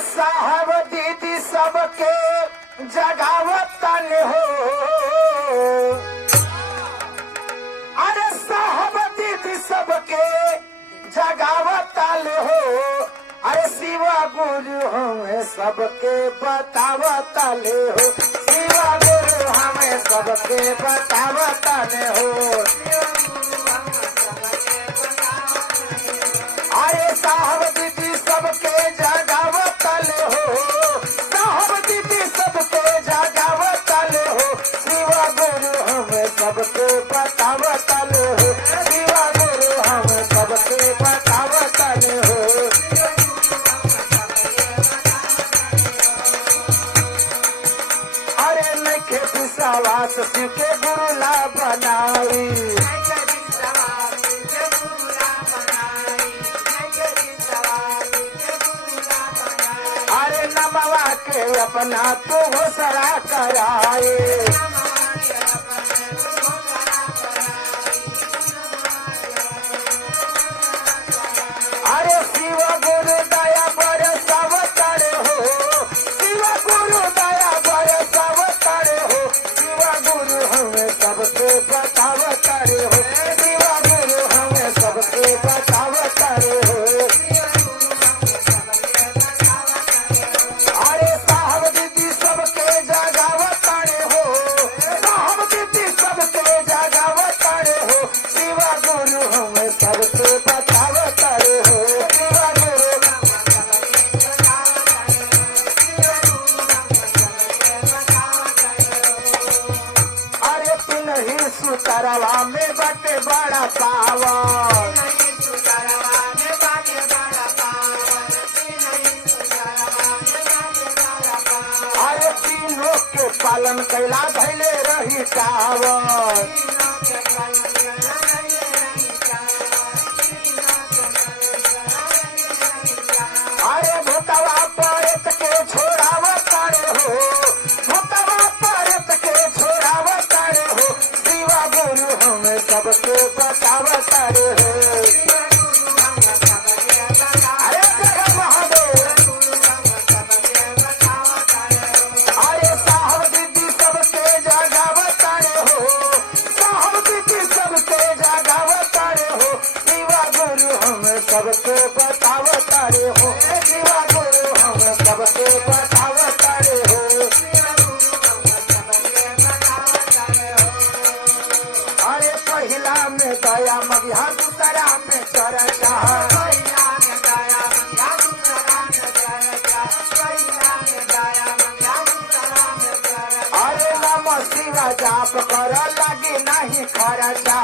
साहब दीदी सबके जगावतन हो। अरे साहब दीदी सबके जगावतन हो। अरे शिवा गुरु हमें सबके बतावतन हो। शिवा गुरु हमें सबके बतावतन हो। अरे साहब दीदी सबके जगावतन हो। साहब दीदी सबके जगावतन हो। शिवा गुरु हमें सबके बतावतन हो। शिवा गुरु हमें सबके बतावतन हो। अरे नखे विश्वास शिव के गुरु ला बनाई। अरे नमवा के अपना तू घोषणा कराए। अरे शिव गुरु दया बरसावतार हो। शिव गुरु दया बरसावतार हो। शिव गुरु हमें सबके बतावतार हो। शिव गुरु हमें सबके बतावतार हो। अरे साहब दीदी सबके जगावतार हो। साहब दीदी सबके जगावतार हो। शिव गुरु हमें सबके बतावतार हो। शिव गुरु अरे तुम ही सुतरवा में बटे बड़ा पावन। अरे तीनों के पालन कैला धैले रही टावर। अरे भूतवा परत के छोड़ावतार हो। भूतवा परत के छोड़ावतार हो। शिवा गुरु हमें सबके बतावतार हो। अरे जय महादेव। अरे साहब दीदी सबके जगावतार हो। साहब दीदी सबके जगावतार हो। शिवा गुरु हमें सबके बतावतार हो। शिवा गुरु हमें सबके बतावतार हो। अरे पहिला में दया मगिया दूसरा में चर्चा। अरे नमः शिवा जाप कर लगी नहीं खर्चा।